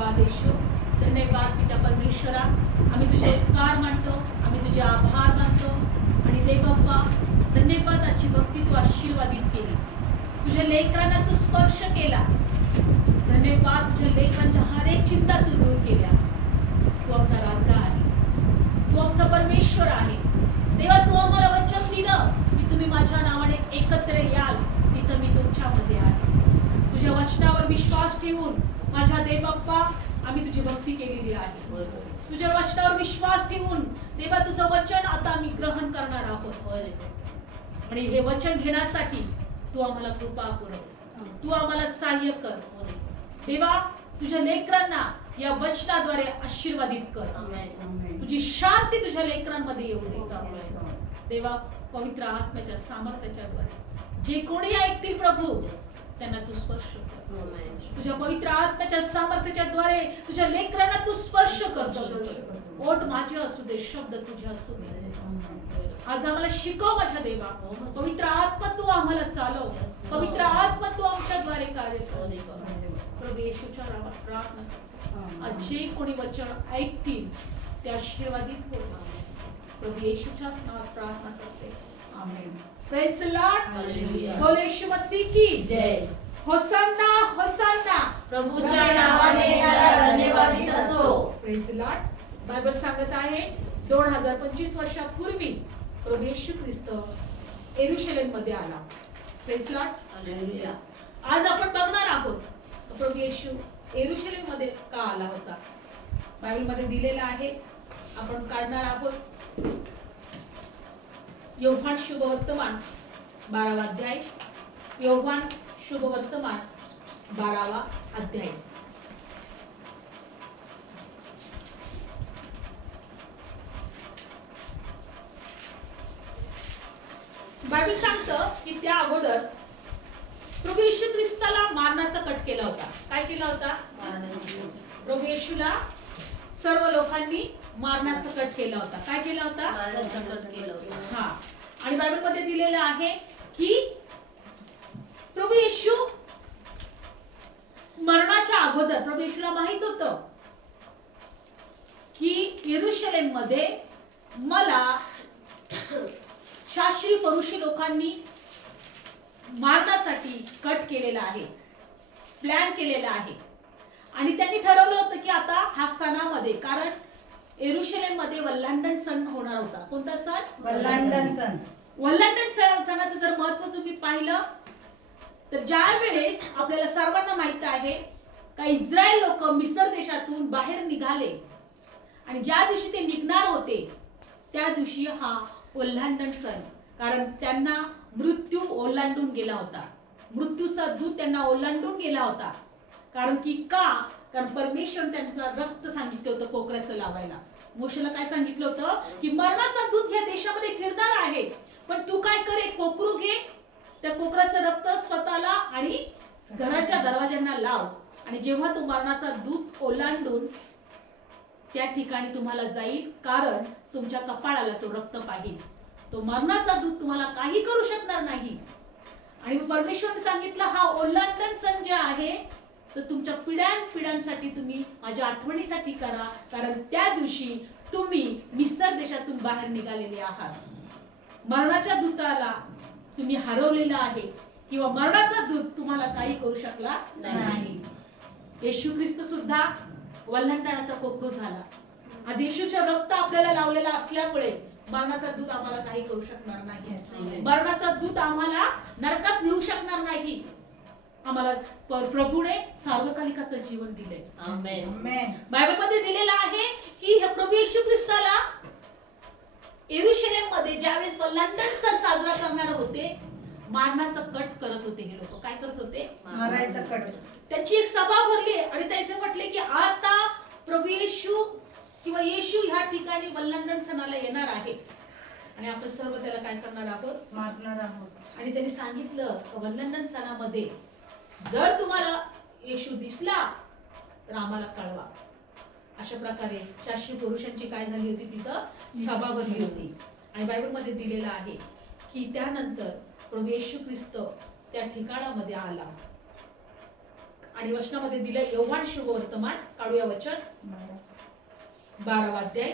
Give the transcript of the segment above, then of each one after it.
धन्यवाद येशू, धन्यवाद पिता परमेश्वरा. आम्ही तुझे उपकार मानतो, आम्ही तुझे आभार मानतो. आणि देव बाप्पा धन्यवाद, आजची भक्ती तू आशीर्वादित केली, तुझ्या लेकरांना तू स्पर्श केला. धन्यवाद, तुझ्या लेकरांच्या हर एक चिंता तू दूर केल्या. तू आमचा राजा आहे, तू आमचा परमेश्वर आहे. देवा तू आम्हाला वचन दिलं की तुम्ही माझ्या नावाने एकत्र याल, तिथं मी तुमच्यामध्ये आहे. तुझ्या वचनावर विश्वास ठेवून माझ्या देव बाप्पा आम्ही तुझी भक्ती केलेली आहे. तुझ्या वचनावर विश्वास ठेवून देवा तुझं वचन आता आम्ही ग्रहण करणार आहोत. आणि हे वचन घेण्यासाठी तू आम्हाला कृपा कर, तू आम्हाला सहाय्य कर. देवा तुझ्या लेकरांना या वचनाद्वारे आशीर्वादित कर. तुझी शांती तुझ्या लेकरांमध्ये येऊ दे. देवा पवित्र आत्म्याच्या सामर्थ्याच्या द्वारे जे कोणी ऐकतील प्रभू त्यांना तू स्पर्श कर. तुझ्या पवित्र आत्म्याच्या सामर्थ्याच्या द्वारे तुझ्या लेकरांना तू स्पर्श कर. ओठ माझे असू दे, शब्द तुझे असू दे. आज आम्हाला शिकव माझ्या देवा. पवित्र आत्मा तू आम्हाला चालव, पवित्र आत्मा तू आमच्याद्वारे कार्य कर. प्रभू येशूच्या नावात प्रार्थना, आज जे कोणी वचन ऐकतील ते आशीर्वादित हो. प्रभू येशूच्याच नावात प्रार्थना करते, amen. Praise the Lord. Hallelujah. बोलो येशू मसीह की जय. Hosanna Hosanna. प्रभूच्या नावाने येणारा धन्यवादित असो. Praise the Lord. बायबल सांगत आहे 2025 वर्षापूर्वी प्रभू येशू ख्रिस्त येरुशलेम मध्ये आला. Praise the Lord. हालेलुया. आज आपण बघणार आहोत प्रभू येशू येरुशलेम मध्ये का आला होता. बायबल मध्ये दिलेला आहे, आपण काढणार आहोत. योहान शुभवर्तमान 12वा अध्याय. योहान शुभवर्तमान 12वा अध्याय. बायबल सांगतं की त्या अगोदर प्रभू येशू ख्रिस्ताला मारण्याचा कट केला होता. काय केला होता? प्रभू येशूला सर्व लोकांनी मारण्याचा कट केला होता. काय केला होता? मारण्याचा कट केला होता. हा. आणि बायबल मध्ये दिलेलं आहे की प्रभू येशू मरणाच्या अगोदर प्रभू येशूला माहित होतं की येरुशलेम मध्ये मला शास्त्री परुषी लोकांनी मारण्यासाठी कट केलेला आहे, प्लॅन केलेला आहे. आणि त्यांनी ठरवलं होतं की आता हा सणामध्ये, कारण येरुशलेम मध्ये वल्हांडण सण होणार होता. कोणता सण? वल्हांडण सण. वल्हांडण सणाचं जर महत्व तुम्ही पाहिलं तर ज्या वेळेस आपल्याला सर्वांना माहित आहे का इस्रायल लोक मिस्र देशातून बाहेर निघाले आणि ज्या दिवशी ते निघणार होते त्या दिवशी हा ओलांडण सण, कारण त्यांना मृत्यू ओलांडून गेला होता. मृत्यूचा दूत त्यांना ओलांडून गेला होता. कारण की कारण परमेश्वर त्यांचं रक्त सांगितलं होतं कोकराचं लावायला. मोशेला काय सांगितलं होतं की मरणाचा दूत या देशामध्ये फिरणार आहे, पण तू काय कर, एक कोकरू घे, त्या कोकराचं रक्त स्वतःला आणि घराच्या दरवाज्यांना लाव, आणि जेव्हा तो मरणाचा दूत ओलांडून त्या ठिकाणी तुम्हाला जाईल, कारण तुमच्या कपाळाला तो रक्त पाहिल. तो मरणाचा दूत तुम्हाला काही करू शकणार नाही. आणि परमेश्वरने सांगितलं हा ओलांडण सण जे आहे तर तुमच्या पिढ्यानपिढ्यांसाठी तुम्ही माझ्या आठवणीसाठी करा, कारण त्या दिवशी तुम्ही मिस्र देशातून बाहेर निघालेले आहात. मरणाच्या दूताला तुम्ही हरवलेला आहे, किंवा मरणाचा दूत तुम्हाला काही करू शकला नाही. येशू ख्रिस्त सुद्धा वल्हांडणाचा कोकरू झाला. आज येशूचं रक्त आपल्याला लावलेलं असल्यामुळे मरणाचा दूत आम्हाला काही करू शकणार नाही. मरणाचा दूत आम्हाला नरकात नेऊ शकणार नाही. आम्हाला प्रभूने सार्वकालिकाचं जीवन दिले. आमेन. बायबल मध्ये दिलेलं आहे की प्रभू येशू ख्रिस्ताला येरुशलेम मध्ये ज्यावेळेस वल्हांडण सण साजरा करणार होते, मारण्याचा कट करत होते. हे लोक काय करत होते? मारायचा कट. त्यांची एक सभा भरली आणि त्यांचे म्हटले की आता प्रभू येशू किंवा येशू ह्या ठिकाणी वल्हांडण सणाला येणार आहे आणि आपण सर्व त्याला काय करणार आहोत? मारणार आहोत. आणि त्यांनी सांगितलं वल्हांडण सणामध्ये जर तुम्हाला येशू दिसला तर आम्हाला कळवा. अशा प्रकारे शास्त्री पुरुषांची काय झाली होती, तिथं सभा भरली होती. आणि बायबल मध्ये दिलेलं आहे की त्यानंतर प्रभू येशू ख्रिस्त त्या ठिकाणामध्ये आला आणि वचनामध्ये दिलं योहान शुभवर्तमान. काढूया वचन 12वा अध्याय.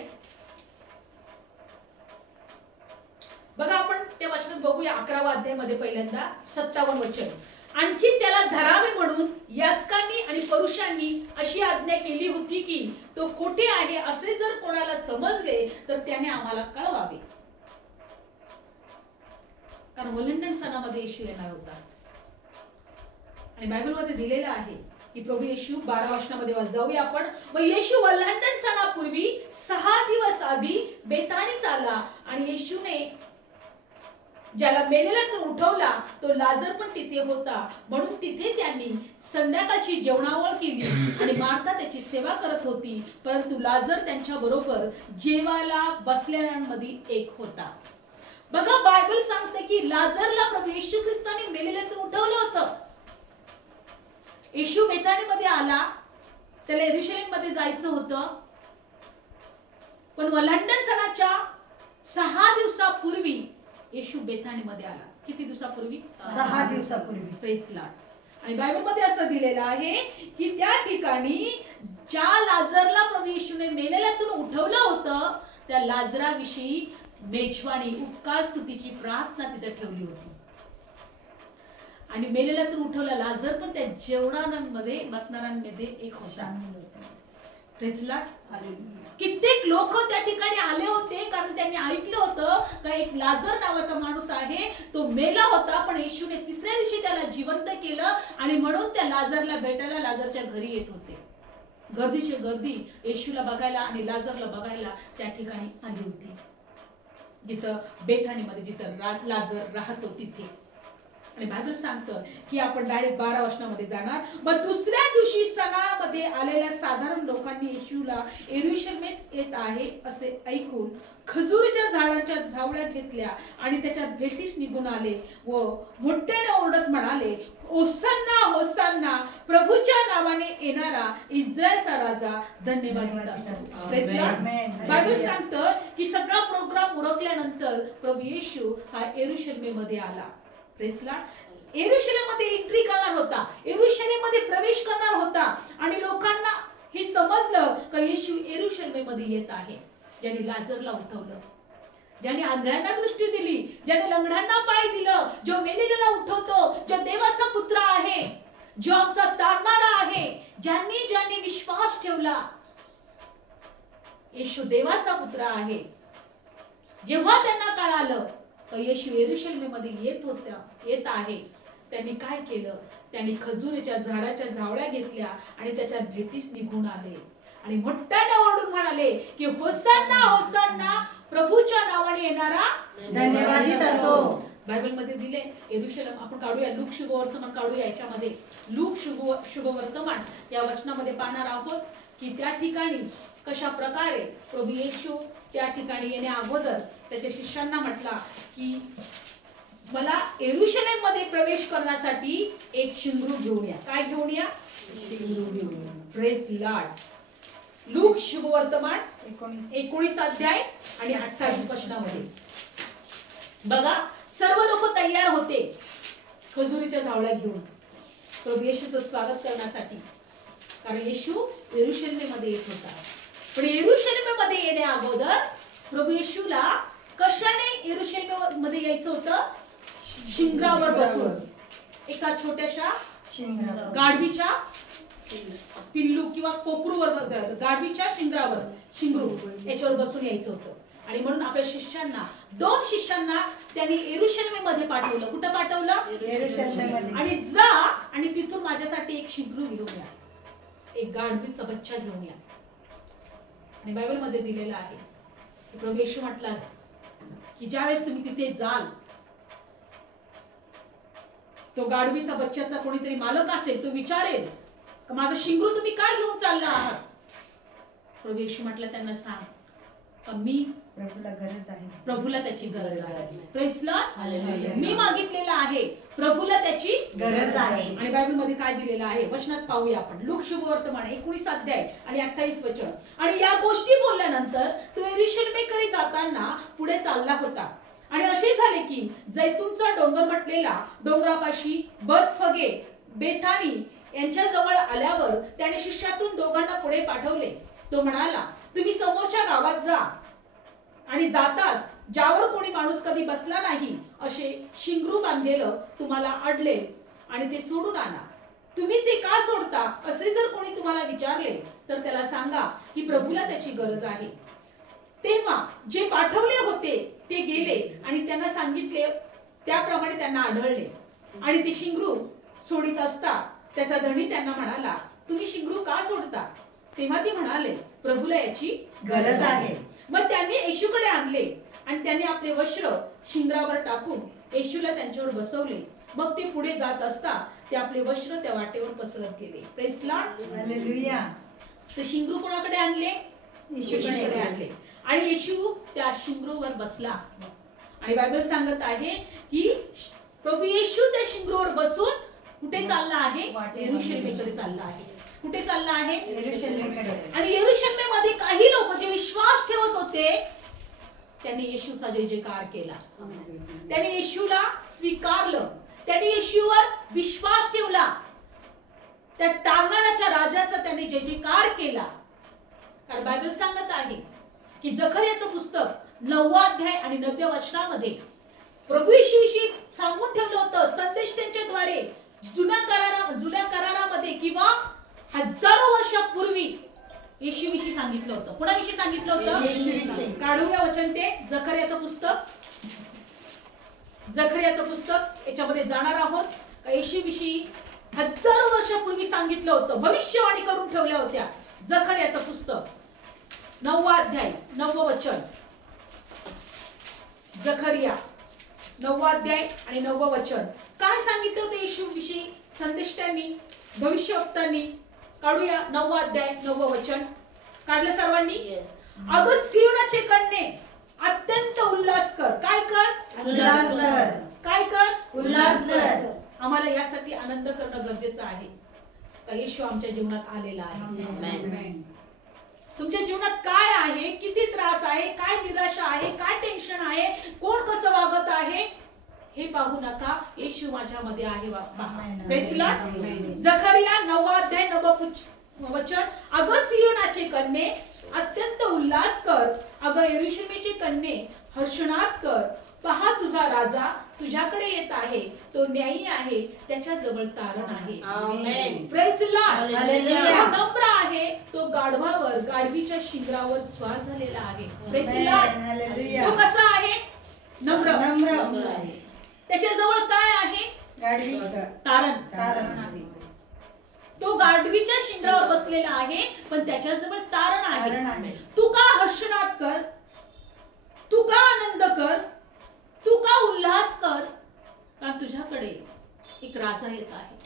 बघा आपण त्या वचनात बघूया 11वा अध्यायामध्ये पहिल्यांदा 57 वचन. आणखी त्याला धरावे म्हणून याजकांनी आणि पुरुषांनी अशी आज्ञा केली होती की तो खोटे आहे असे जर कोणाला समजले तर त्याने आम्हाला कळवावे. कारण वल्हंडण सणामध्ये येशू येणार होता आणि बायबलमध्ये दिलेलं आहे की प्रभू येशू 12 वचनामध्ये जाऊया आपण. व येशू वल्हंडण सणापूर्वी 6 दिवस आधी बेथानीस आला आणि येशूने ज्याला मेलेल्यातून उठवला तो लाजर पण तिथे होता. म्हणून तिथे त्यांनी संध्याकाळची जेवणावळ केली आणि मार्था त्याची सेवा करत होती. परंतु लाजर त्यांच्या बरोबर जेवायला बसलेल्यांमध्ये एक होता. बघा बायबल सांगते की लाजरला प्रभू येशू ख्रिस्ताने मेलेल्यातून उठवलं होतं. येशू बेथानीमध्ये आला, त्याला यरुशलेम मध्ये जायचं होतं, पण वल्हंडण सणाच्या 6 दिवसापूर्वी येशू बेथानीमध्ये आला. किती दिवसापूर्वी? 6 दिवसापूर्वी. Praise Lord. आणि बायबलमध्ये असं दिलेलं आहे की त्या ठिकाणी ज्या लाजरला प्रभू येशूने मेलेल्यातून उठवलं होतं त्या लाजराविषयी मेजवानी उपकार स्तुतीची प्रार्थना तिथे ठेवली होती. आणि मेलेल्यातून उठवला लाजर पण त्या जेवणांमध्ये बसणाऱ्यांमध्ये एक होता. Praise Lord. कित्येक लोक त्या ठिकाणी आले होते कारण त्यांनी ऐकलं होतं का एक लाजर नावाचा माणूस आहे, तो मेला होता पण येशूने 3ऱ्या दिवशी त्याला जिवंत केलं. आणि म्हणून त्या लाजरला भेटायला लाजरच्या घरी येत होते. गर्दीची गर्दी येशूला बघायला आणि लाजरला बघायला त्या ठिकाणी आली होती, जिथं बेथानीमध्ये जिथं लाजर राहतो तिथे. आणि बायबल सांगतं की आपण डायरेक्ट 12 वचनामध्ये जाणार. मग 2ऱ्या दिवशी सणामध्ये आलेल्या साधारण लोकांनी येशूला यरुशलेमेस येत आहे असे ऐकून खजुरीच्या झाडांच्या झावळ्या घेतल्या आणि त्याच्यात भेटीस निघून आले व मोठ्याने ओरडत म्हणाले, होसान्ना होसान्ना, प्रभूच्या नावाने येणारा इस्रायलचा राजा धन्यवादित असो. Praise Lord. बायबल सांगतं की सगळा प्रोग्राम उरकल्यानंतर प्रभू येशू हा यरुशलेमेमध्ये आला. Praise Lord. यरुशलेममध्ये एंट्री करणार होता, यरुशलेममध्ये प्रवेश करणार होता आणि लोकांना हे समजलं की येशू यरुशलेममध्ये येत आहे. ज्याने लाजरला उठवलं, ज्याने आंधळ्यांना दृष्टी दिली, ज्याने लंगड्यांना पाय दिलं, जो मेलेल्याला उठवतो, जो देवाचा पुत्र आहे, जो आमचा तारणारा आहे, ज्यांनी विश्वास ठेवला येशू देवाचा पुत्र आहे. जेव्हा त्यांना कळालं येशू यरुशलेममध्ये येत आहे, त्यांनी काय केलं? त्यांनी खजुरीच्या झाडाच्या झावळ्या घेतल्या आणि त्याच्यात भेटीस निघून आले आणि मोठ्याने ओरडून म्हणाले की होसान्ना होसान्ना, प्रभूच्या नावाने येणारा धन्यवादित असो. बायबलमध्ये दिले यरुशलेम. आपण काढूया लूक शुभवर्तमान, काढूया याच्यामध्ये लूक शुभवर्तमान या वचनामध्ये पाहणार आहोत की त्या ठिकाणी कशा प्रकारे प्रभू येशू त्या ठिकाणी येण्या अगोदर त्याच्या शिष्यांना म्हटला की मला यरुशलेम मध्ये प्रवेश करण्यासाठी एक शिंगरू घेऊन या. काय घेऊन या? शिंगरू घेऊन या. Praise Lord. लूक शुभवर्तमान 19 अध्याय आणि 28 वचनामध्ये बघा, सर्व लोक तयार होते खजुरीच्या झावळ्या घेऊन प्रभू येशूचं स्वागत करण्यासाठी, कारण येशू यरुशलेममध्ये येत होता. पण यरुशलेममध्ये येण्या अगोदर प्रभू येशूला कशाने यरुशलेममध्ये यायचं होतं? शिंगरावर बसून, एका छोट्याशा गाढवीच्या पिल्लू किंवा कोकरूवर, गाढवीच्या शिंगरू याच्यावर बसून यायचं होतं. आणि म्हणून आपल्या शिष्यांना, 2 शिष्यांना त्यांनी यरुशलेममध्ये पाठवलं. कुठं पाठवलं? यरुशलेममध्ये. आणि जा आणि तिथून माझ्यासाठी एक शिंगरू घेऊन या, एक गाढवीचा बच्चा घेऊन या. आणि बायबलमध्ये दिलेलं आहे की प्रभू येशू म्हटला की ज्यावेळेस तुम्ही तिथे जाल, तो गाढवीचा बच्चाचा कोणीतरी मालक असेल, तो विचारेल का माझं शिंगरू तुम्ही काय घेऊन चालला आहात? प्रभू येशू म्हटलं त्यांना, सांग का मी प्रभूला गरज आहे, प्रभूला त्याची गरज आहे. Praise Lord. हालेलुया. मी मागितलेलं आहे, प्रभूला त्याची गरज आहे. आणि बायबलमध्ये काय दिलेलं आहे वचनात पाहूया आपण. लूक शुभवर्तमान 19 अध्याय आणि 28 वचन. आणि या गोष्टी बोलल्यानंतर तो यरुशलेमेकडे जाताना पुढे चालला होता. आणि असे झाले की जैतूनचा डोंगर म्हटलेला डोंगरापाशी बथफगे, बेथानी यांच्या जवळ आल्यावर त्याने शिष्यातून दोघांना पुढे पाठवले. तो म्हणाला, तुम्ही समोरच्या गावात जा आणि जाताच ज्यावर कोणी माणूस कधी बसला नाही असे शिंगरू बांधलेलं तुम्हाला आढळेल आणि ते सोडून आणा. तुम्ही ते का सोडता असे जर कोणी तुम्हाला विचारले तर त्याला सांगा की प्रभूला त्याची गरज आहे. तेव्हा जे पाठवले होते ते गेले आणि त्यांना सांगितले त्याप्रमाणे त्यांना आढळले. आणि ते शिंगरू सोडित असता त्याचा धणी त्यांना म्हणाला, तुम्ही शिंगरू का सोडता? तेव्हा ते म्हणाले, प्रभूला याची गरज आहे. मग त्यांनी येशूकडे आणले आणि त्यांनी आपले वस्त्र शिंगरावर टाकून येशूला त्यांच्यावर बसवले. मग ते पुढे जात असता ते आपले वस्त्र त्या वाटेवर पसरत गेले. Praise Lord. हालेलुया. ते शिंगरू कोणाकडे आणले? येशूकडे आणले आणि येशू त्या शिंगरूवर बसला. आणि बायबल सांगत आहे की प्रभू येशू त्या शिंगरूवर बसून कुठे चालला आहे? यरूशलेमेकडे चालला आहे. कुठे चालला आहे? यरूशलेमेकडे. आणि यरूशलेमेमध्ये काही लोक जे विश्वास ठेवत होते त्यांनी येशूचा जय जयकार केला. त्यांनी येशूला स्वीकारलं. त्यांनी येशूवर विश्वास ठेवला. त्या तारणाच्या राजाचा त्यांनी जय जयकार केला. कारण बायबल सांगत आहे की जकर्याचं पुस्तक 9 अध्याय आणि 9व्या वचनामध्ये प्रभू येशूविषयी सांगून ठेवलं होतं. संदेश त्यांच्याद्वारे जुन्या करारामध्ये किंवा हजारो वर्षापूर्वी येशूविषयी सांगितलं होतं. कोणाविषयी सांगितलं होतं? काढूया वचन ते जकर्याचं पुस्तक याच्यामध्ये जाणार आहोत. येशूविषयी हजारो वर्षापूर्वी सांगितलं होतं, भविष्यवाणी करून ठेवल्या होत्या. जकर्याचं पुस्तक 9 अध्याय 9 वचन. जकर्या 9 अध्याय आणि 9 वचन. काय सांगितलं होतं येशूविषयी संदेष्टांनी, भविष्यवक्तांनी? काढूया 9 अध्याय 9 वचन. काढलं सर्वांनी? अगं सियोनाचे कन्ये अत्यंत उल्हास कर. काय कर? उल्हास कर. काय कर? उल्हास कर. आम्हाला यासाठी आनंद करणं गरजेचं आहे का येशू आमच्या जीवनात आलेला आहे. तुमच्या जीवनात काय आहे? किती त्रास आहे? काय निराशा आहे? काय टेन्शन आहे? कोण कसं वागत आहे हे पाहू नका. येशू माझ्यामध्ये आहे. Praise Lord. जकर्या 9 अध्याय 9 वचन. अगं सियोनाचे कन्ये अत्यंत उल्हास कर. अगं यरूशलेमेचे कन्ये हर्षनाद कर. पहा तुझा राजा तुझ्याकडे येत आहे. तो न्यायी आहे. त्याच्या जवळ तारण आहे. आमेन. Praise Lord. हालेलुया. तो नम्र आहे. तो गाढवावर गाढवीच्या शिंगरावर स्वार झालेला आहे. Praise Lord. हालेलुया. तो कसा आहे? नम्र. नम्र आहे. त्याच्या जवळ काय आहे? गाढवी. तारण. तारण आहे. तो गाढवीच्या शिंगरावर बसलेला आहे पण त्याच्याजवळ तारण तारण आहे. आहे. तू का हर्षनाद कर? तू का आनंद कर? तू का उल्हास कर? कारण तुझ्याकडे एक राजा येत आहे.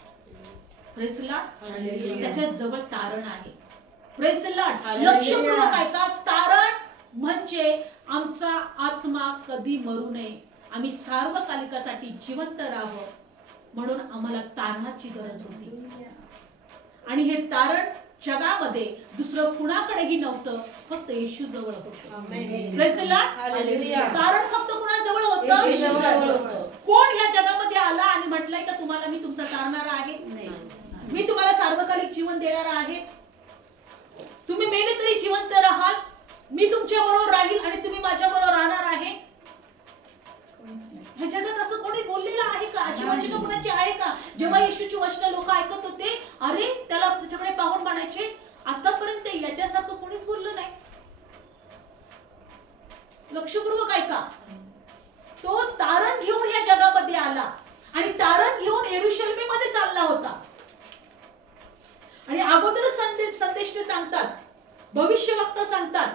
Praise Lord. हालेलुया. त्याच्या जवळ तारण आहे. Praise Lord. हालेलुया. लक्षपूर्वक ऐका. तारण म्हणजे आमचा आत्मा कधी मरू नये, आम्ही सार्वकालिकासाठी जिवंत राहावं म्हणून आम्हाला तारणाची गरज होती. आणि हे तारण जगामध्ये दुसरं कुणाकडेही नव्हतं, फक्त येशू जवळ होतं. Amen. Praise the Lord. Hallelujah. तारण फक्त कुणाजवळ होतं? येशूजवळ होतं. कोण या जगामध्ये आला आणि म्हटलंय का तुम्हाला मी तुमचा तारणारा आहे? मी तुम्हाला सार्वकालिक जीवन देणारा आहे. तुम्ही मेले तरी जिवंत राहाल, मी तुमच्या बरोबर राहील आणि तुम्ही माझ्या बरोबर राहणार आहे. ह्या जगात असं कोणी बोललेलं आहे का? अशी वचनं कुणाची आहे का? जेव्हा येशूची वचनं लोक ऐकत होते, अरे त्याला त्याच्याकडे पाहून म्हणायचे, आतापर्यंत याच्यासारखं कोणीच बोललं नाही. लक्षपूर्वक ऐका. तो तारण घेऊन ह्या जगामध्ये आला आणि तारण घेऊन यरूशलेमेमध्ये चालला होता. आणि अगोदर संदेश सांगतात, भविष्यवक्ता सांगतात,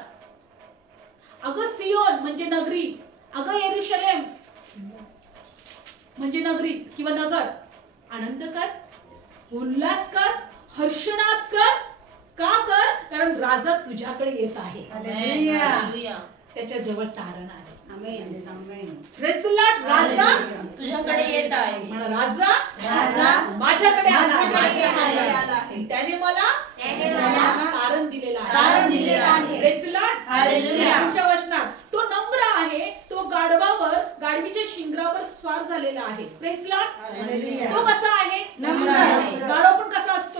अगं सियोन म्हणजे नगरी, अगं यरूशलेम म्हणजे नगरी किंवा नगर, आनंद कर, उल्हास कर, हर्षनाद कर. का कर? कारण राजा तुझ्याकडे येत आहे. हालेलुया. त्याच्या जवळ तारण आहे. Amen. Amen. Praise the Lord. राजा तुझ्याकडे येत आहे. म्हणा, राजा राजा माझ्याकडे आला माझ्याकडे आहे. आहे. त्याने मला तारण दिलेलं तारण दिलेलं आहे. Praise the Lord. हालेलुया. पुढच्या वचनात तो नम्र आहे, तो गाढवावर गाढवीच्या शिंगरावर स्वार झालेला आहे. Praise the Lord. हालेलुया. तो कसा आहे? नम्र आहे. गाढव पण कसा असतो?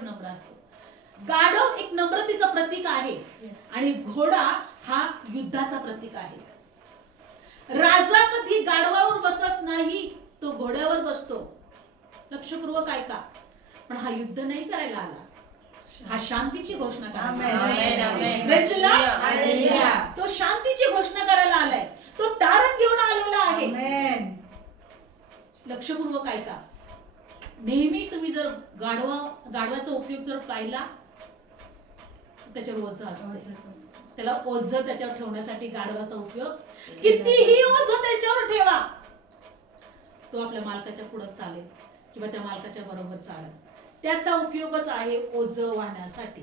पण नम्र असतो. गाढव एक नम्रतेचं प्रतीक आहे आणि घोडा हा युद्धाचा प्रतीक आहे. राजा कधी गाढवावर बसत नाही, तो घोड्यावर बसतो. लक्षपूर्वक ऐका. पण हा युद्ध नाही करायला आला, हा शांतीची घोषणा करायला. तो शांतीची घोषणा करायला आलाय. तो तारण घेऊन आलेला आहे. लक्षपूर्वक ऐका. नेहमी तुम्ही जर गाढवाचा उपयोग जर पाहिला, त्याच्यावर ओझं असते. त्याला ओझं त्याच्यावर ठेवण्यासाठी गाढवाचा उपयोग, कितीही ओझं त्याच्यावर ठेवा, तो आपल्या मालकाच्या पुढे चालेल किंवा त्या मालकाच्या बरोबर चालेल. त्याचा उपयोगच आहे ओझं वाहण्यासाठी,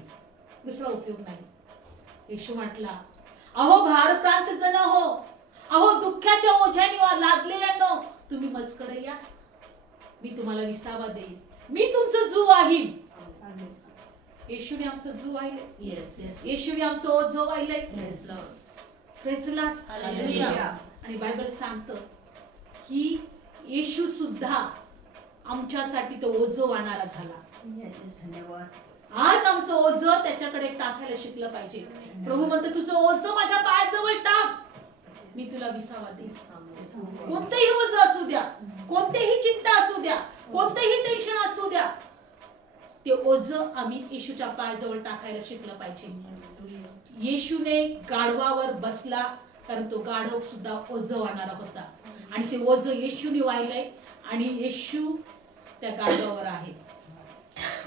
दुसरा उपयोग नाही. येशू म्हटला, अहो भारप्रांत जन हो, अहो दुःखाच्या ओझ्याने लादलेल्यांनो, तुम्ही माझ्याकडे या, मी तुम्हाला विसावा देईन, मी तुमचं जू वाहील. येशूने आमचं जू वाहिले, येशूने आमचं ओझं वाहिलंय. आणि बायबल सांगतं की येशू सुद्धा आमच्यासाठी तो ओझं वाहणारा झाला. आज आमचं ओझं त्याच्याकडे टाकायला शिकलं पाहिजे. प्रभू म्हणतो, तुझं ओझं माझ्या पायाजवळ टाक, मी तुला विसावा देईन. कोणतेही ओझं असू द्या, कोणतेही चिंता असू द्या, कोणतेही टेन्शन असू द्या, ते ओझं आम्ही येशूच्या पायाजवळ टाकायला शिकलं पाहिजे. येशूने गाढवावर बसला, कारण तो गाढव सुद्धा ओझं वाहणारा होता आणि ते ओझं येशूने वाहिलंय आणि येशू त्या गाढवावर आहे.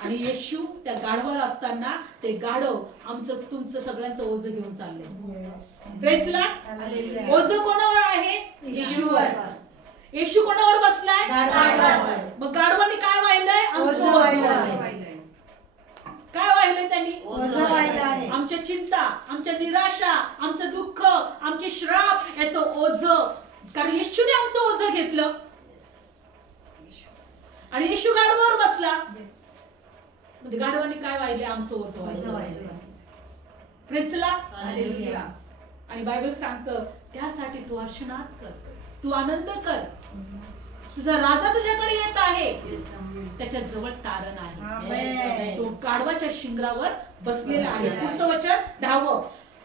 आणि येशू त्या गाढवावर असताना ते गाढव आमचं तुमचं सगळ्यांचं ओझं घेऊन चाललंय. ओझं कोणावर आहे? येशूवर. येशू कोणावर बसलाय? मग गाढवाने काय वाहिलंय? आमचं ओझं. काय वाहिलंय त्यांनी? ओझं वाहिलं आहे. आमच्या चिंता, आमच्या निराशा, आमचं दुःख, आमचे श्राप, याचं ओझं. कारण येशूने आमचं ओझं घेतलं आणि येशू गाढवावर बसला. म्हणजे गाढवाने काय वाहिले? आमचं ओझं वाहिलं. Praise the Lord. आणि बायबल सांगतं, त्यासाठी तू हर्षनाद कर, तू आनंद कर. तुझा राजा तुझ्याकडे येत आहे, त्याच्या जवळ तारण आहे, तो गाढवाच्या शिंगरावर बसलेला आहे. पुढचं वचन 10.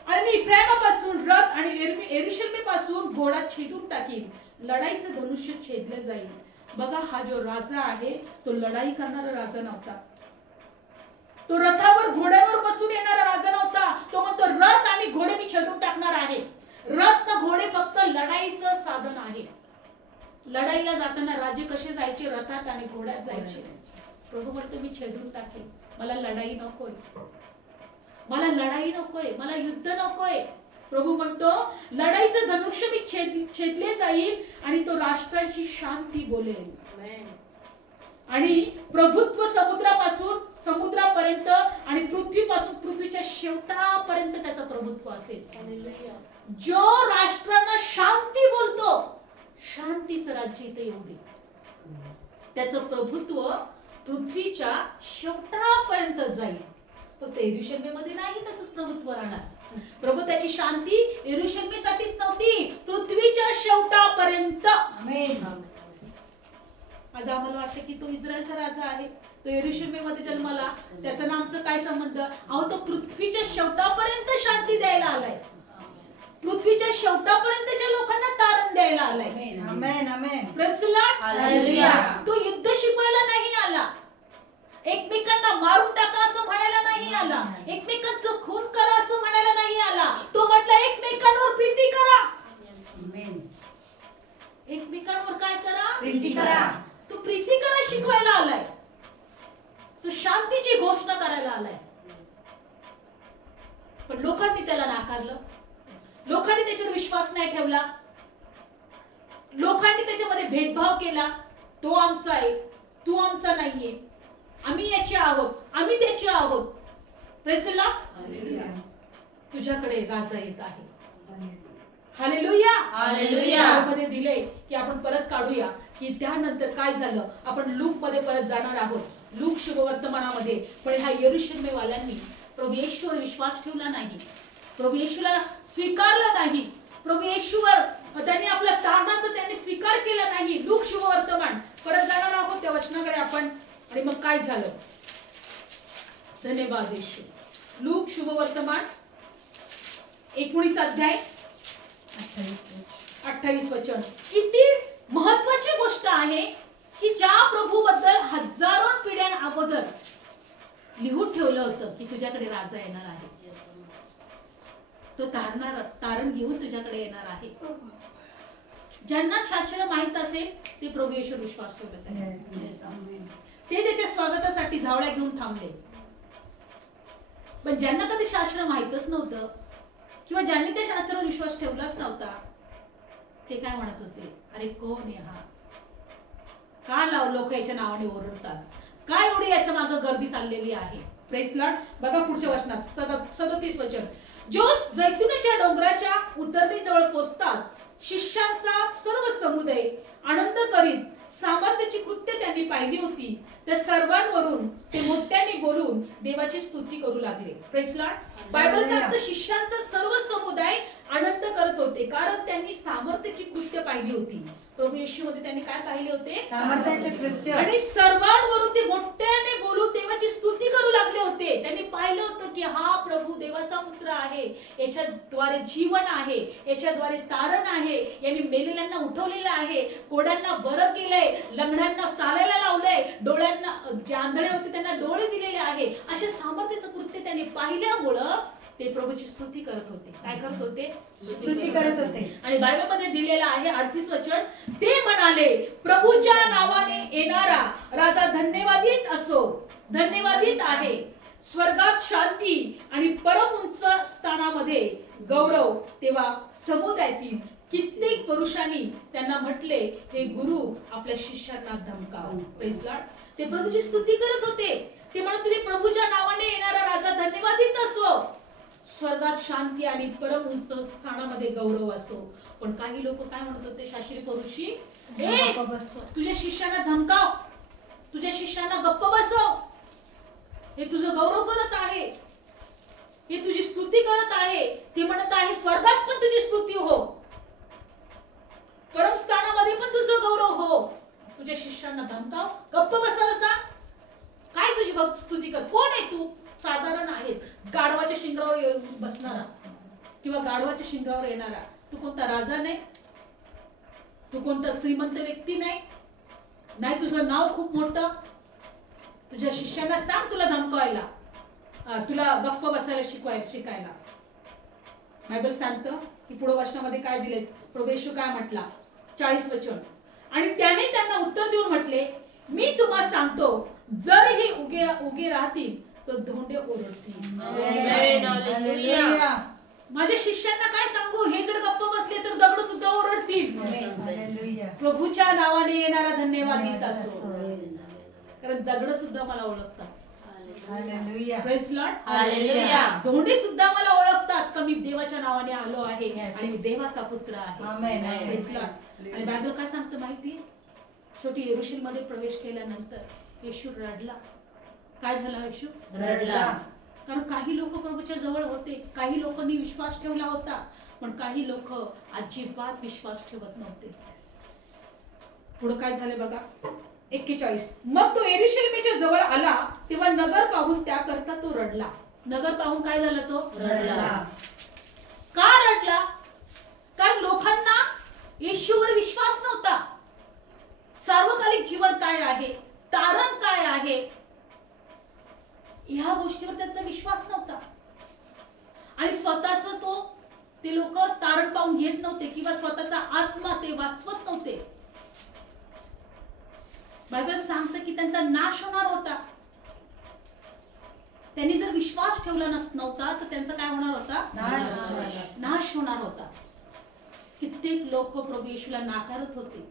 आणि मी इफ्राईमापासून रथ आणि यरुशलेमापासून घोडा छेदून टाकीन, लढाईचं धनुष्य छेदलं जाईल. बघा, हा जो राजा आहे तो लढाई करणारा राजा नव्हता, तो रथावर घोड्यावर बसून येणारा राजा नव्हता. तो म्हणतो, रथ आणि घोडे मी छेदून टाकणार आहे. रथ न घोडे फक्त लढाईचं साधन आहे. लढाईला जाताना राजे कसे जायचे? रथात आणि घोड्यात जायचे. प्रभू म्हणतो, मी छेदून टाकेन. मला लढाई नकोय, मला लढाई नकोय, मला युद्ध नकोय. प्रभू म्हणतो, लढाईचं धनुष्य मी छेदले जाईल आणि तो राष्ट्रांची शांती बोलेल. आणि प्रभुत्व समुद्रापर्यंत आणि पृथ्वीपासून पृथ्वीच्या शेवटापर्यंत त्याचं प्रभुत्व असेल. जो राष्ट्रांना शांती बोलतो, शांतीचं राज्य इथे येऊ दे, त्याचं प्रभुत्व पृथ्वीच्या शेवटापर्यंत जाईल. फक्त यरुशलेममध्ये नाही त्याचंच प्रभुत्व राहणार. प्रभू त्याची शांती यरुशलेमसाठीच नव्हती, पृथ्वीच्या शेवटापर्यंत. आज आम्हाला वाटतं की तो इस्रायलचा राजा आहे, तो यरुशलेममध्ये जन्माला, त्याचा नामचा काय संबंध? अहो, तो पृथ्वीच्या शेवटापर्यंत शांती द्यायला आलाय, पृथ्वीच्या शेवटापर्यंतच्या लोकांना तारण द्यायला आलाय. Amen, amen. Praise the Lord. Hallelujah. तो युद्ध शिकवायला नाही आला, एकमेकांना मारून टाका असं म्हणायला नाही आला, एकमेकांचं खून करा असं म्हणायला नाही आला. तो म्हटला, एकमेकांवर प्रीती करा. एकमेकांवर काय करा? प्रीती करा. तो प्रीती करा शिकवायला आलाय, तो शांतीची घोषणा करायला आलाय. पण लोकांनी त्याला नाकारलं, लोकांनी त्याच्यावर विश्वास नाही ठेवला, लोकांनी त्याच्यामध्ये भेदभाव केला. तो आमचा आहे, तू आमचा नाहीये, आम्ही याचे आहोत, आम्ही त्याचे आहोत. Praise the Lord. तुझ्याकडे राजा येत आहे. हालेलुया. हालेलुया. मध्ये दिले की आपण परत काढूया की त्यानंतर काय झालं. आपण लूक मध्ये परत जाणार आहोत, लूक शुभवर्तमानामध्ये. पण ह्या यरुशलेमवाल्यांनी प्रभू येशूवर विश्वास ठेवला नाही, प्रभू येशूला स्वीकारलं नाही, प्रभू येशूवर त्यांनी आपल्या तारणाचा त्यांनी स्वीकार केला नाही. लूक शुभवर्तमान परत जाणार आहोत त्या वचनाकडे आपण. आणि मग काय झालं? धन्यवाद येशू. लूक शुभवर्तमान 19 अध्याय 28 वचन. किती महत्वाची गोष्ट आहे की ज्या प्रभूबद्दल हजारो पिढ्यां अगोदर लिहून ठेवलं होतं की तुझ्याकडे राजा येणार आहे, तो तारण घेऊन तुझ्याकडे येणार आहे. ज्यांना शास्त्र माहित असेल ते प्रभू येशूवर विश्वास ठेवले, ते त्याच्या स्वागतासाठी झावळ्या घेऊन थांबले. पण ज्यांना कधी शास्त्र माहितच नव्हतं किंवा ज्यांनी त्या शास्त्रावर विश्वास ठेवलाच नव्हता, ते काय म्हणत होते, अरे कोण आहे हा, का लोक याच्या नावाने ओरडतात, काय एवढी याच्या मागे गर्दी चाललेली आहे. Praise Lord. बघा पुढच्या वचनात 37 वचन. जो जैतुनाच्या डोंगराच्या उतरणीजवळ पोहोचतात शिष्यांचा सर्व समुदाय आनंद करीत सामर्थ्याची कृत्य त्यांनी पाहिली होती, त्या सर्वांवरून ते मोठ्याने बोलून देवाची स्तुती करू लागले. Praise Lord. बायबल सांगतं शिष्यांचा सर्व समुदाय आनंद करत होते कारण त्यांनी सामर्थ्याची कृत्य पाहिली होती. प्रभू येशू मध्ये त्यांनी काय पाहिले होते? सामर्थ्याचे कृत्य. आणि सर्वांवरून ते मोठ्याने बोलून देवाची स्तुती करू लागले होते. त्यांनी पाहिलं होतं की हा प्रभू देवाचा पुत्र आहे, याच्याद्वारे जीवन आहे, याच्याद्वारे तारण आहे, यांनी मेलेल्यांना उठवलेलं आहे, कोड्यांना बरं केलंय, लंगड्यांना चालायला लावलंय, डोळ्यांना जे आंधळे होते त्यांना डोळे दिलेले आहे. अशा सामर्थ्याचं कृत्य त्यांनी पाहिल्यामुळं ते प्रभूची स्तुती करत होते. काय करत होते? स्तुती करत होते. आणि बायबल मध्ये दिलेलं आहे 38 वचन. ते म्हणाले, प्रभूच्या नावाने येणारा राजा धन्यवादित असो, धन्यवादित आहे. स्वर्गात शांती आणि परम उंच स्थानामध्ये गौरव. तेव्हा समुदायातील कित्येक पुरुषांनी त्यांना म्हटले, हे गुरु आपल्या शिष्यांना धमकाव. Praise Lord. ते प्रभूची स्तुती करत होते. ते म्हणत होते, प्रभूच्या नावाने येणारा राजा धन्यवादित असो, स्वर्गात शांती आणि परम उंच स्थानामध्ये गौरव असो. पण काही लोक काय म्हणत होते, शास्त्री पुरुषी, तुझ्या शिष्यांना धमकाव, तुझ्या शिष्यांना गप्प बसव, हे तुझं गौरव करत आहे, हे तुझी स्तुती करत आहे. ते म्हणत आहे स्वर्गात पण तुझी स्तुती हो, परम स्थानामध्ये पण तुझं गौरव हो, तुझ्या शिष्यांना धमकाव, गप्प बसायला सांग. काय तुझी स्तुती कर? कोण आहे तू? साधारण आहेस, गाढवाच्या शिंगावर बसणारा किंवा गाढवाच्या शिंगावर येणारा. तू कोणता राजा नाही, तू कोणता श्रीमंत व्यक्ती नाही, नाही तुझं नाव खूप मोठं. तुझ्या शिष्यांना सांग तुला धमकावायला, तुला गप्प बसायला शिकायला. बायबल सांगतं की पुढे वचनामध्ये काय दिले, प्रभू येशू काय म्हटला 40 वचन. आणि त्याने त्यांना उत्तर देऊन म्हटले, मी तुम्हाला सांगतो, जर हे उगे राहतील तर धोंडे ओरडतील. माझ्या शिष्यांना काय सांगू, हे जर गप्प बसले तर दगड सुद्धा ओरडतील. प्रभूच्या नावाने येणारा धन्यवादित असो, कारण दगड सुद्धा मला ओळखतात. Praise Lord. हालेलुया. धोंडे सुद्धा मला ओळखतात का मी देवाच्या नावाने आलो आहे आणि मी देवाचा पुत्र आहे. Praise Lord. आणि बायबल काय सांगतं माहिती, शेवटी यरूशलेम मध्ये प्रवेश केल्यानंतर येशू रडला. काय झालं? येशू रडला. कारण काही लोक प्रभूच्या जवळ होते, काही लोकांनी विश्वास ठेवला होता, पण काही लोक अजिबात विश्वास ठेवत नव्हते. पुढे काय झाले बघा 41. मग तो यरूशलेमेच्या जवळ आला तेव्हा नगर पाहून त्याकरता तो रडला. नगर पाहून काय झाला? तो रडला. का रडला? कारण लोकांना येशूवर विश्वास नव्हता. सार्वकालिक जीवन काय आहे, तारण काय आहे, ह्या गोष्टीवर त्यांचा विश्वास नव्हता. आणि स्वतःच ते लोक तारण पाहून घेत नव्हते किंवा स्वतःचा आत्मा ते वाचवत नव्हते. बायबल सांगतं की त्यांचा नाश होणार होता. त्यांनी जर विश्वास ठेवला नव्हता तर त्यांचा काय होणार होता? नाश होणार होता. कित्येक लोक प्रभू येशूला नाकारत होते.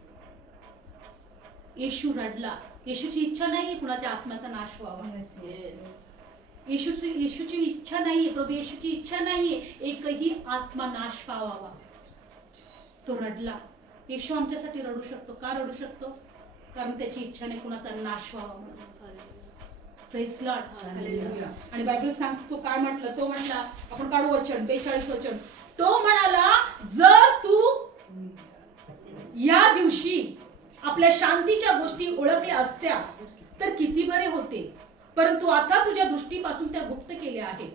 येशू रडला. येशूची इच्छा नाहीये कुणाच्या आत्म्याचा नाश व्हावा. येशूची इच्छा नाहीये, प्रभू येशूची इच्छा नाहीये एकही आत्मा नाश पावावा. तो रडला. येशू आमच्यासाठी रडू शकतो. का रडू शकतो? कारण त्याची इच्छा नाही कुणाचा नाश व्हावा म्हणून. Praise Lord. आणि बायबल सांगतो काय म्हटलं, तो म्हटला, आपण काढू वचन 42 वचन. तो म्हणाला, जर तू या दिवशी आपल्या शांतीच्या गोष्टी ओळखल्या असत्या तर किती बरे होते. परंतु आता तुझ्या दृष्टीपासून त्या गुप्त केल्या आहेत.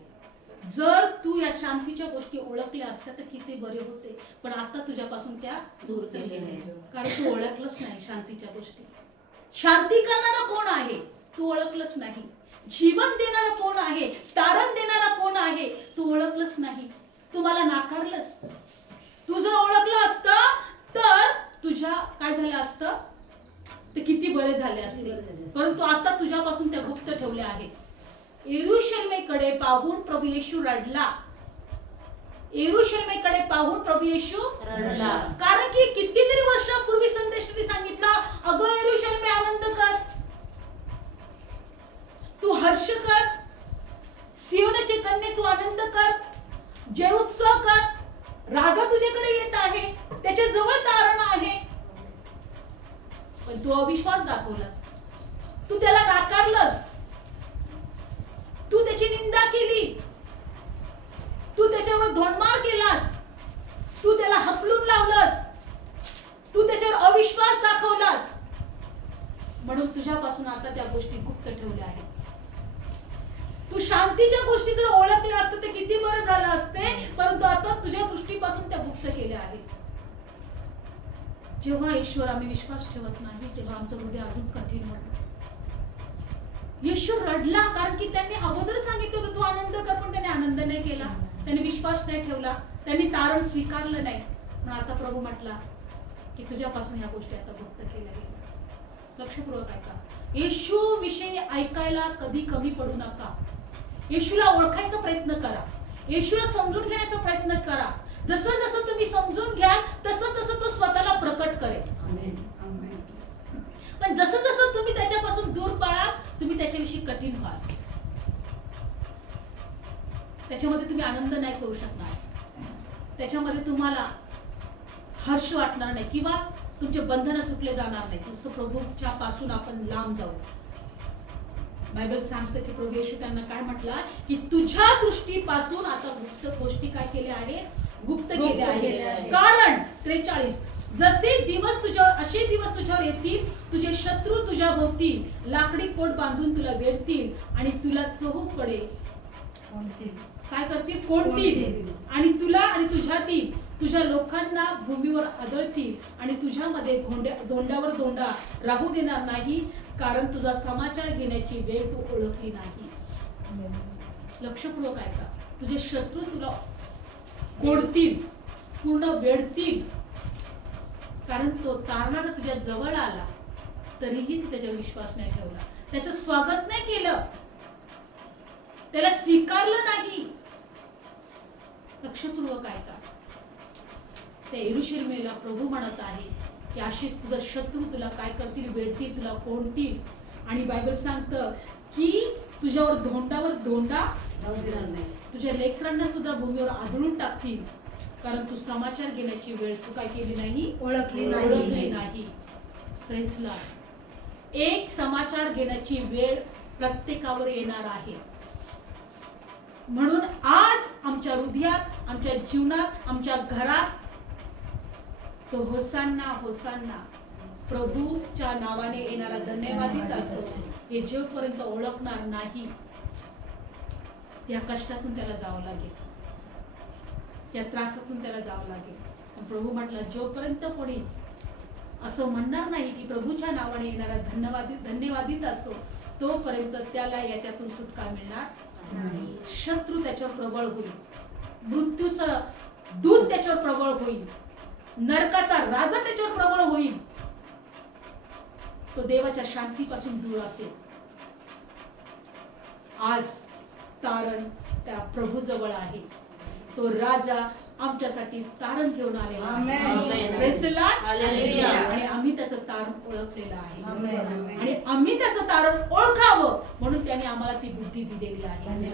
जर तू या शांतीच्या गोष्टी ओळखल्या असत्या तर किती बरे होते, पण आता तुझ्यापासून त्या दूर केल्या आहेत. कारण तू ओळखलंच नाही शांतीच्या गोष्टी. शांती करणारा कोण आहे तू ओळखलंच नाही. जीवन देणारा कोण आहे, तारण देणारा कोण आहे तू ओळखलंच नाही. तू मला नाकारलंस. तू जर ओळखलं असतं तर तुझ्या काय झालं असतं ते किती बरे झाले असते. परंतु आता तुझ्यापासून त्या गुप्त ठेवल्या आहेत. यरूशलेमेकडे पाहून प्रभू येशू रडला. यरूशलेमेकडे पाहून प्रभू येशू रडला. कारण की कितीतरी वर्षापूर्वी संदेशाने सांगितलं, अगं यरूशलेमे आनंद कर, तू हर्ष कर, सियोनचे कन्ये तू आनंद कर, जय उत्सव कर, राजा तुझ्याकडे येत आहे, त्याच्या जवळ तारण आहे. पण तू अविश्वास दाखवलास, तू त्याला नाकारलंस, तू त्याची निंदा केली, तू त्याच्यावर धोंडमार केलास, तू त्याला हकलून लावलंस, तू त्याच्यावर अविश्वास दाखवलास. म्हणून तुझ्यापासून आता त्या गोष्टी गुप्त ठेवल्या आहेत. तू शांतीच्या गोष्टी जर ओळखल्या असतं तर किती बरं झालं असते, परंतु आता तुझ्या दृष्टीपासून त्या गुप्त केल्या आहेत. जेव्हा ईश्वर आम्ही विश्वास ठेवत नाही तेव्हा आमचं हृदय अजून कठीण होतं. येशू रडला कारण की त्यांनी अगोदर सांगितलं होतं तू आनंद कर, पण त्याने आनंद नाही केला, त्याने विश्वास नाही ठेवला, त्यांनी तारण स्वीकारलं नाही. पण आता प्रभू म्हटला की तुझ्यापासून या गोष्टी आता गुप्त केल्या गेल्या. लक्षपूर्वक ऐका. येशू विषयी ऐकायला कधी कमी पडू नका. येशूला ओळखायचा प्रयत्न करा, येशूला समजून घेण्याचा प्रयत्न करा. जसं जसं तुम्ही समजून घ्याल तसं तसं तो स्वतःला प्रकट करेल. पण जसं जसं तुम्ही त्याच्यापासून दूर पळाल तुम्ही त्याच्याविषयी कठीण व्हाल, त्याच्यामध्ये तुम्ही आनंद नाही करू शकणार, त्याच्यामध्ये तुम्हाला हर्ष वाटणार नाही किंवा तुमचे बंधन तुटले जाणार नाही. जसं प्रभूच्या पासून आपण लांब जाऊ. बायबल सांगते की प्रभू येशू त्यांना काय म्हटलं की तुझ्या दृष्टीपासून आता गुप्त गोष्टी काय केल्या आहेत, गुप्त केल्या आहेत. कारण 43 जसे दिवस तुझ्यावर असे दिवस तुझ्यावर येतील, तुझे शत्रू तुझ्या भोवती लाकडी कोट बांधून तुला वेढतील आणि तुला चहूकडे काय करतील, कोणतील आणि तुला आणि तुझ्यातील तुझ्या लोकांना भूमीवर आदळतील आणि तुझ्यामध्ये धोंड्यावर धोंडा राहू देणार नाही, कारण तुझा समाचार घेण्याची वेळ तू ओळखली नाही. लक्षपूर्वक ऐका. तुझे शत्रू तुला कोडतील, पूर्ण वेढतील, कारण तो तारणारा तुझ्या जवळ आला तरीही तू त्याच्यावर विश्वास नाही ठेवला, त्याचं स्वागत नाही केलं, त्याला स्वीकारलं नाही. लक्षपूर्वक ऐका. त्या यरूशलेमेला प्रभू म्हणत आहे की अशीच तुझा शत्रू तुला काय करतील, वेढतील, तुला कोणतील. आणि बायबल सांगतं की तुझ्यावर धोंडावर धोंडा नाही, तुझ्या लेकरांना सुद्धा भूमीवर आदळून टाकतील, कारण तू समाचार घेण्याची वेळ तू काय केली नाही, ओळखली नाही. Praise Lord. एक समाचार घेण्याची वेळ प्रत्येकावर येणार आहे. म्हणून आज आमच्या हृदयात, आमच्या जीवनात, आमच्या घरात तो होसान्ना होसान्ना प्रभूच्या नावाने येणारा धन्यवादित असो हे जोपर्यंत ओळखणार नाही त्या कष्टातून त्याला जावं लागेल, या त्रासातून त्याला जावं लागेल. पण प्रभू म्हटलं जोपर्यंत कोणी असं म्हणणार नाही की प्रभूच्या नावाने येणारा धन्यवादित असो तोपर्यंत त्याला याच्यातून सुटका मिळणार नाही. शत्रू त्याच्यावर प्रबळ होईल, मृत्यूचं दूत त्याच्यावर प्रबळ होईल, नरकाचा राजा त्याच्यावर प्रबळ होईल. तो देवाच्या शांतीपासून दूर असेल. आज तारण त्या प्रभू जवळ आहे. तो राजा आमच्यासाठी तारण घेऊन आलेला आहे. Praise the Lord. आणि आम्ही त्याचं तारण ओळखलेलं आहे आणि आम्ही त्याचं तारण ओळखावं म्हणून त्याने आम्हाला ती बुद्धी दिलेली आहे.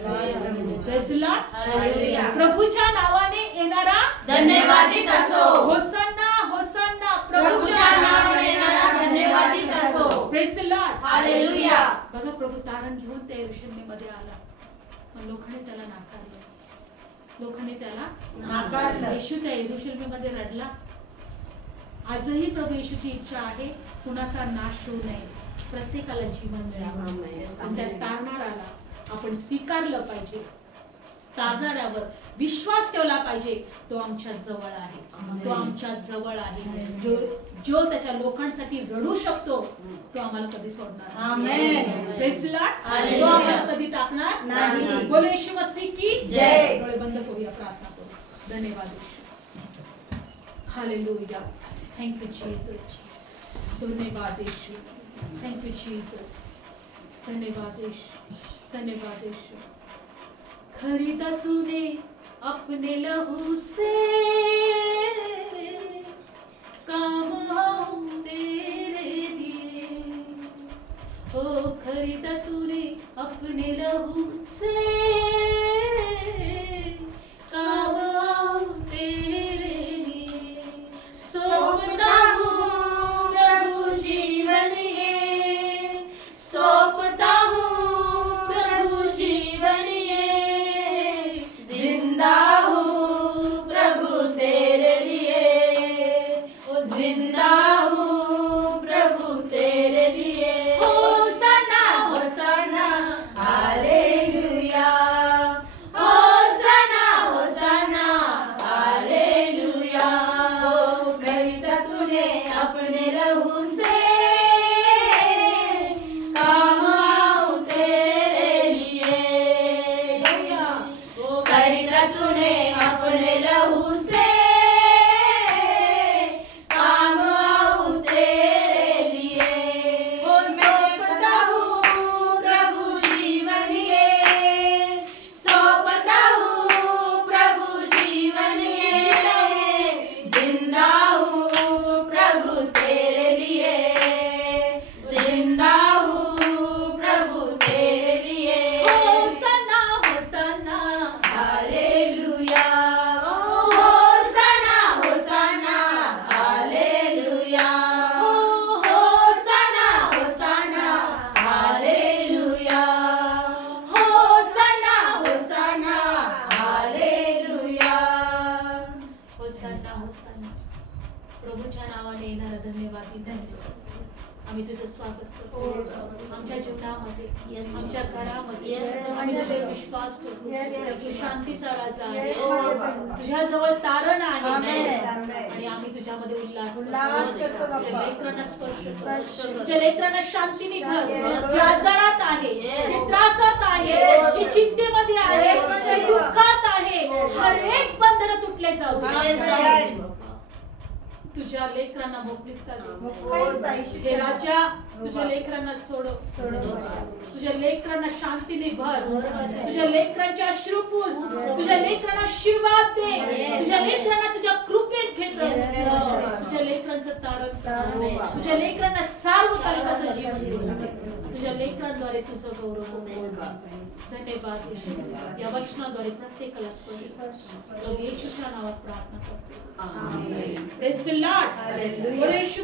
Praise the Lord. प्रभूच्या नावाने येणारा धन्यवादित असो. होसान्ना होसान्ना प्रभूच्या नावाने येणारा धन्यवादित असो. Praise the Lord. हालेलुया. बघा प्रभू तारण घेऊन त्या यरूशलेमेमध्ये आला, पण लोकांनी त्याला नाकारलं, लोकांनी त्याला नाकारलं. येशू त्या यरूशलेमेमध्ये रडला. आजही प्रभू येशूची इच्छा आहे कुणाचा नाश होऊ नये, प्रत्येकाला जीवन मिळावं. आणि त्या तारणाऱ्याला आपण स्वीकारलं पाहिजे, तारणाऱ्यावर विश्वास ठेवला पाहिजे. तो आमच्या जवळ आहे, तो आमच्या जवळ आहे. जो त्याच्या लोकांसाठी रडू शकतो तो आम्हाला कधी सोडणार amen. Praise the Lord. Hallelujah. तो आम्हाला कधी टाकणार नाही. बोलो येशू मसीह की जय. डोळे बंद करूया, प्रार्थना करू. धन्यवाद येशू. हालेलुया. Thank you Jesus. धन्यवाद येशू. Thank you Jesus. धन्यवाद येशू. धन्यवाद येशू. खरीदा तूने अपने लहू से, काम आऊं तेरे लिए. ओ खरीदा तूने अपने लहू से, काम आऊं तेरे लिए. सौंपता हूँ प्रभु जीवन ये, सौंपता हूँ प्रभु जीवन ये. जिंदा हूँ प्रभु तेरे लिए, ओ जिंदा हूँ प्रभु तेरे लिए. होसाना होसाना हालेलुया, होसाना होसाना हालेलुया. खरीदा तूने अपने लहू से, काम आऊं तेरे लिए. खरीदा तूने अपने लहू से, काम आऊं तेरे लिए. सौंपता हूँ प्रभु जीवन ये, सौंपता हूँ प्रभु जीवन ये. जिंदा हूँ प्रभु तेरे लिए, जिंदा हूँ प्रभु तेरे लिए. होसाना होसाना हालेलुया, होसाना होसाना हालेलुया, होसाना होसाना हालेलुया, होसाना होसाना हालेलुया. होसाना होसाना. प्रभूच्या नावाने येणारा धन्यवाद देतो. आम्ही तुझं स्वागत करतो आमच्या जीवनामध्ये, आमच्या घरामध्ये. आम्ही तुझ्यावर विश्वास करतो. तू शांतीचा राजा आहे, तुझ्या जवळ तारण आहे आणि आम्ही तुझ्यामध्ये उल्हास करतो बाप्पा. तुझ्या लेकरांना स्पर्श कर. तुझ्या लेकरांना शांतीने भर. जे आजारात आहे, जे त्रासात आहे, जे चिंतेमध्ये आहे, जे दुःखात आहे, हर एक बंधन तुटले जाऊ दे. तुझ्या लेकरांना मोकळीकता दे. हे राजा तुझ्या लेकरांना सोडव. तुझ्या लेकरांना शांतीने भर. तुझ्या लेकरांचे अश्रू पुस. तुझ्या लेकरांना आशीर्वाद दे. तुझ्या लेकरांना तुझ्या कृपेत घे. तुझ्या लेकरांचं तारण कर. तुझ्या लेकरांना सार्वकालिकाचं जीवन दे. तुझ्या लेकरांद्वारे तुझं गौरव. धन्यवाद येशू. या वचनाद्वारे प्रत्येकाला स्पर्श. येशूच्या नावात प्रार्थना करतो. Praise the Lord. Hallelujah. Yeshu